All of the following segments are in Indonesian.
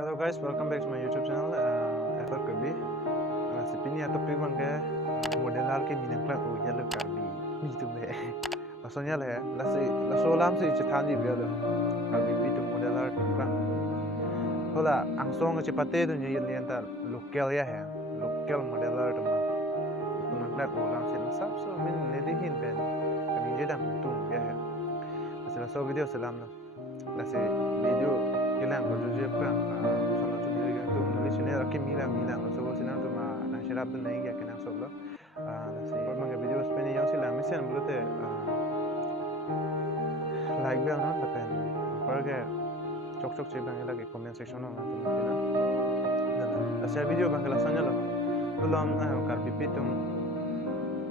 Hello guys, welcome back to my YouTube channel. Effort Kirby. Sipini atau pribang ke modelar ke minang klan ya lo Kirby. Itu be. Maksudnya lah ya, lasolam sih cetanji biar lo. Kirby itu modelar klan. Kalau angsong ke cepatnya itu jadi lihat lokal ya, lokal modelar itu mah. Itu nangklat ulang sih. Sab so min lelihin pen. Kami jadi tung ya. Masih laso video selam lo. Lasi video kilang berjuju kan. Sini rakyat milang so sini tu mah nang sirap tu naik ya kena soblo nasi orang video spending yang sila mesen belum te like bell non tapi pergi cok cebang lagi comment section orang tu nanti lah nasi video bang kelas nya lo belum karbi tum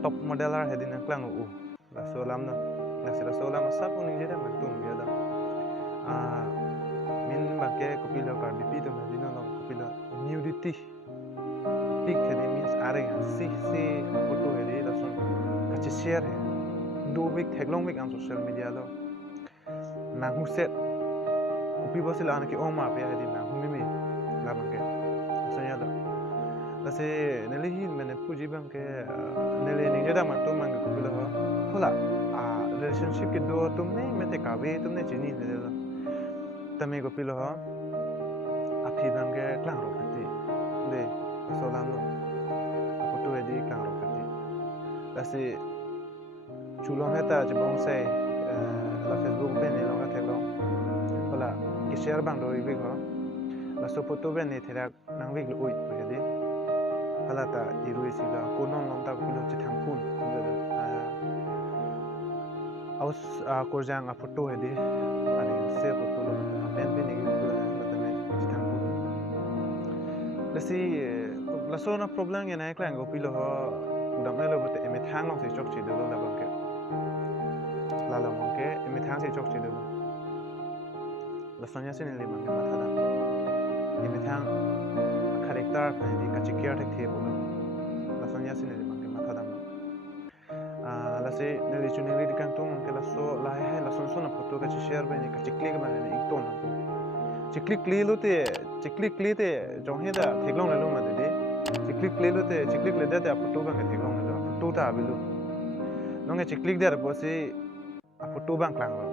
top modeler hedin yang kelang lah solam no nasi solam asap pun ni jadi macam dia lah min bangke kopilo karbi tum hedin no kopilo nudity pic है means आरे हैं si photo है दी लसन कच्चे शेयर है दो वीक थेगलोंग वीक आन social media लो नांगू सेट कॉपी बस लाने के ओमा पे है दी नांगू मिमी लाबंग के सन्या लो लसे नेले ही मैंने पूजी बंग के नेले निजे दा मन तो मंग कॉपी लो होला रिलेशनशिप के दो तुमने मैं ते कावे तुमने चिनी ले लो तमे कॉपी लो अफी बंग के क्लांग रो खती ले solam lo aku tuh di kang rokati lasi chulong heta jebong say la Facebook ben ni long la hola ki share bang do ibi ko la so photo ben ni thera nang wi ui ko di hala ta irui siga ko non long ta ko lo chithang phun aus ko jang a photo he di ani se photo lo ben ben ni ko la ta me chithang phun lasi laso na problem yang naik lah, ngopi loh, udah mana lo buat emet hang long si cok cih dulu lah bangke, lalu bangke emet hang si cok cih dulu, lasonya sih nih bangke mata dah, emet hang karakter kan jadi kacik kiar tek tiap bulu, lasonya sih nih bangke mata dah, lasi nih cuni nih dikantung bangke laso lahir lason na foto kacik share bani kacik klik bani nih ikton aku, ciklik klik te, jauhnya dah teglong lalu mati deh. Ciklik le deh foto bang ketik long le foto ta abilu nonge ciklik deh bosi foto bang klang lo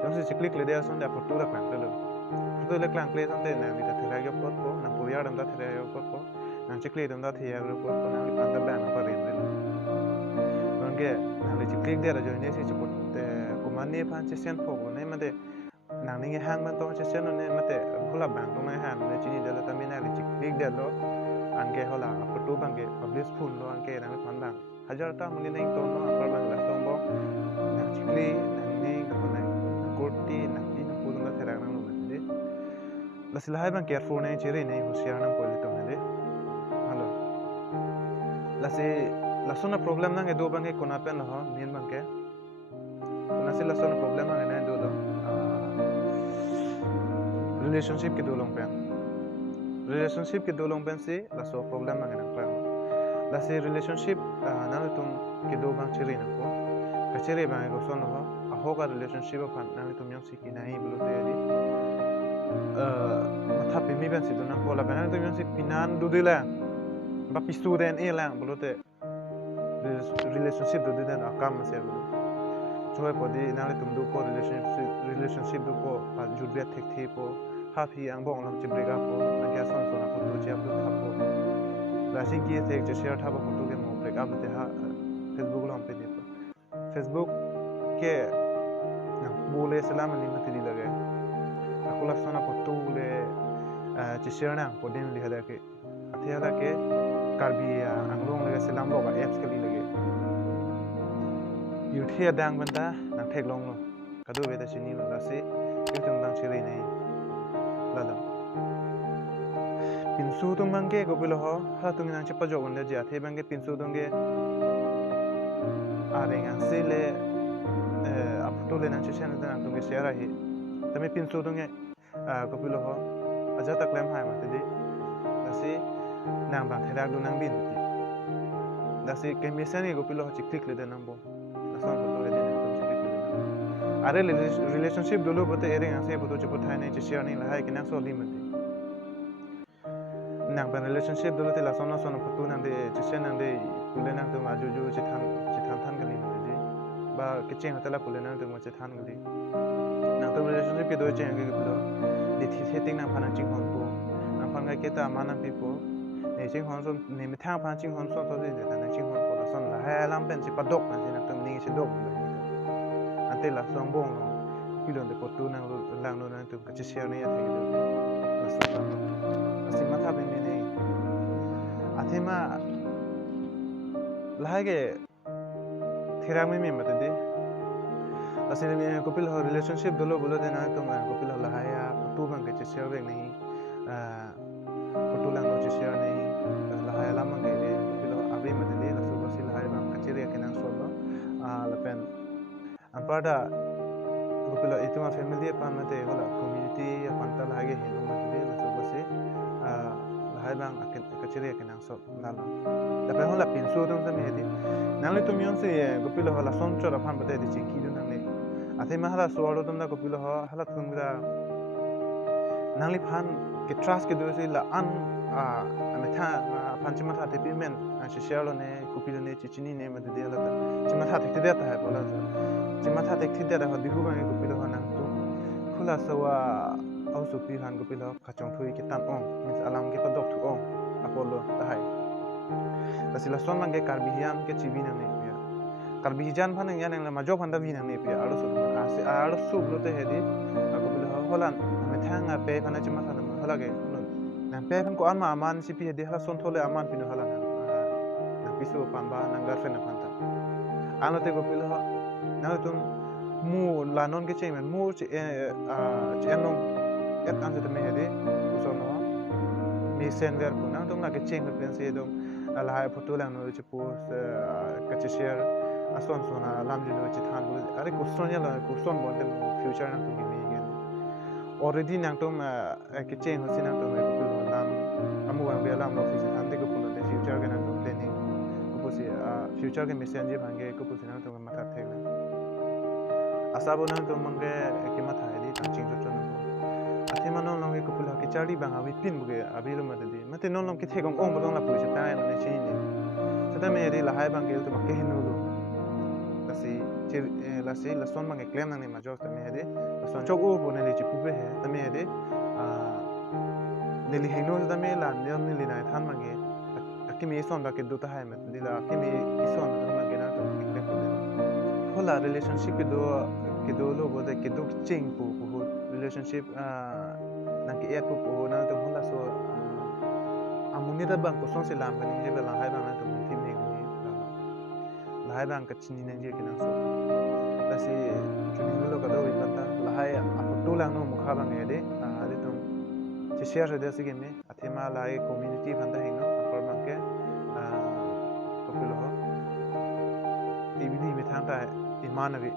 jong si ciklik le deh son deh foto la klang lo foto le klang le son deh nang di terang yo pot ko nang puriya dam da terang yo pot ko nang ciklik dam da thia yo pot ko nang di panta bang ko rem le nonge nang di ciklik deh jo ne si chupot kumani pan che sen pho ne mate nang ni hang man to che sen ne mate bhula bang to ne hang ne chini deh la tamina di ciklik deh lo angke hola foto bangke publish phone lo angke nang pandang hajar ta mungkin nang to no apar bang la song bo nang chikli nang ni nang kurti nang ti nang pudung la therang nang lo mate la silahai bang careful nang chiri nei hoshiyar nang poli to mede halo la se la sona problem nang do bangke kona pen ho min bangke kona se la sona problem nang do lo relationship ke do long pen relationship ke dolong pensi laso problem mang nang klang lasi relationship nang tum ke do bang chiri nang ko kachiri bang ko son ho aho ka relationship of nang tum yang siki nai bulu te di matha pimi ben si do nang ko la bang tum yang si pinan du dila ba pisu den e lang bulu te relationship do den akam se bulu choy ko di nang tum du ko relationship du ko pa judbet thek the po happy ang bong lam chim break up ko nang kya son son photo che upload thap ko lasi ki se che share thap photo ke mo break up te ha Facebook lam pe de Facebook ke na bole salam ni mate di lage akula sona photo le che share na ko den li hada ke athe hada ke karbi ang long le salam bo ba apps ke li lage yu the dang banda nang thek long lo kadu be da chini lo lasi tum dang chiri nei lala pinsu tum bangke ko bilo ho ha tum nang chepa jogon de ja the bangke pinsu dongge arenga sele apto le nang cheshan de nang tumge share hi tame pinsu dongge ko bilo ho aja ta claim hai ma te di dasi nang bang thera du nang bin ti dasi ke mesani ko bilo ho chik le de nang bo asan ko to de nang chik le are relationship dulu bote ering ase boto chepo thai nei che share nei la hai ke nang so limati nang ban relationship dulu ti la son photo nang de chisen nang de pule nang tu ma ju cithan kali mandi ba kitchen hotel pule nang tu ma cithan kali nang tu relationship ke do chen ke bulo de thi setting nang phanang ching hon po nang phang ga ke ta ma nang people ne ching hon son ne mi thang phan ching hon son to de ta nang ching hon po la son la ha lam ben si padok na si nang tu ni si dok bulo ni ante la song bong no pilon de photo nang lang no nang tu ka chi share ne ya the ke la son asi ma tha ben ne athema lahage thirang me mate de asile me couple ho relationship dolo bolo de na to ma couple ho lahaya photo bang ke share bek nahi photo lang no share nahi lahaya lam bang ke couple ho abe mate de la so basi lahaya bang kachire ke nang so lo la pen ampada couple ho ituma family pan mate hola community pan ta lahage hinu mate de la so basi lahaya bang kachire ke nang so la lo la pen hola pinso dong sa me de nang le tum yon se couple ho la son chora pan bate de chinki du nang Ate mahala suaro tumna kopilo ho hala tungra nangli phan ke trust ke dosi la ametha phanchima tha tepi men shishalo ne kopilo ne chichini ne mate de la chima tha tekti de ta hai bola chima tha tekti de ha dihu bang kopilo ho nang tu khula sawa au su pi han kopilo khachong thui ke tan ong means alam ke padok thu ong apollo ta hai tasila son mang ke karbihian ke chibi nang ne karbihijan phan yang la majo phanda bi nang ne pe aro su blo te hedi aku bila holan ame thang pe phana chima thana hala ge nang pe phan ko an ma aman si pi hedi hala son thole aman pin hala nang pisu pamba nang girlfriend na phanta ano te ko bila na tum mu la non ke chemen mu che enong et an te me hedi so no mi sen ver ko na tum na ke cheng pe se dom ala ha photo lang no che post ka che share ason sona lam ju no chi than bu are question ya la question bon tem future nang tu gi mi gen already nang tum ke chen hosin nang tum ko pul nam amu wang be lam no fi than de ko pul de future gen nang tum planning ko posi future ge mission je bhange ko posi nang tum ma tha the asa bo nang tum mange ke ma tha di tang ching cho nang ate ma non long ge ko pul ke chari bang abi pin bu ge abi lo ma de mate non long ke the gong ong bo dong la pu se ta ne chi ni sa ta me ri la hai bang ge to ma ke hinu lo lasi la son mang claim nang ne major ta me hede son chok o bo ne le chi pu be he ta me hede ne li hino ta me la ne ne li na than mang ge akimi son ba ke do ta hai me li la akimi son han mang ge na to claim ko de hola relationship ke do lo bo de ke do ching pu relationship nang ke et pu na to hola so amuni da bang ko son se lam ni je la hai bang na to thi me ni la hai bang ka chini nang je ke na so lasi chuni lo ka do wi pata la hai photo lang no mukha bang ede ade tum che share de sige me athema la ai community phanda hino apar bang ke ko pilo ho ibidi me thang ta imanavi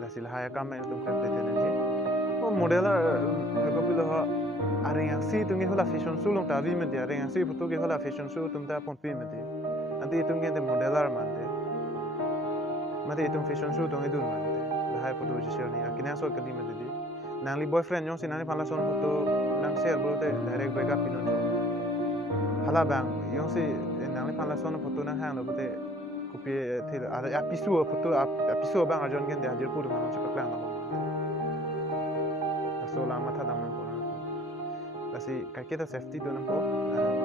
lasi la hai ka me tum ka te ne je o model ko pilo ho are yang si tungi hola fashion show long ta vi me de are yang si photo ke hola fashion show tum ta pon pi me de ante tum ke de modeler man de mate tum fashion show tung idun man de hai photo share ni akina so kali me de nangli boyfriend yong sinani phala son photo nang share bote direct break up pinon jo hala bang yong si nangli phala son photo nang hang lo bote kopi thil ara episu photo episu bang arjon gen de hajir pur man chak klang na so la matha dam nang ko na lasi kaketa safety do nang ko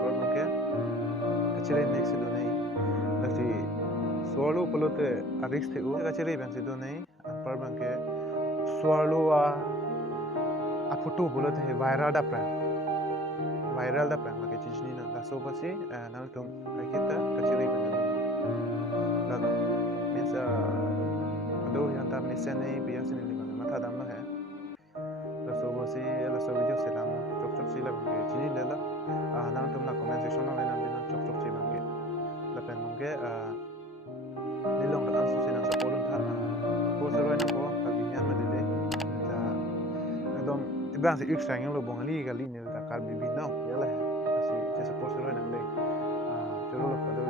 por ke kachire mix do nei lasi swallow pelote aris the u ka chiri ban se do nei par bang ke swallow a photo pelote viral da pra ma ke chini na da so basi nal tum ka kita ka chiri ban da da means do yan ta mission nei biya sin ni ma tha dam na hai da so basi la so video se lam chok chok si la bang ke chini de la nal tum na comment section na na bin chok chok si bang ke la pen bang ke nilong da ansu sinang sa polun tha ko se roi na ko ka binyan ma de da dom ibang se extra yang lo bong li ga li ne da kar bi bi no ya la si se sa po se roi na de choro lo ka do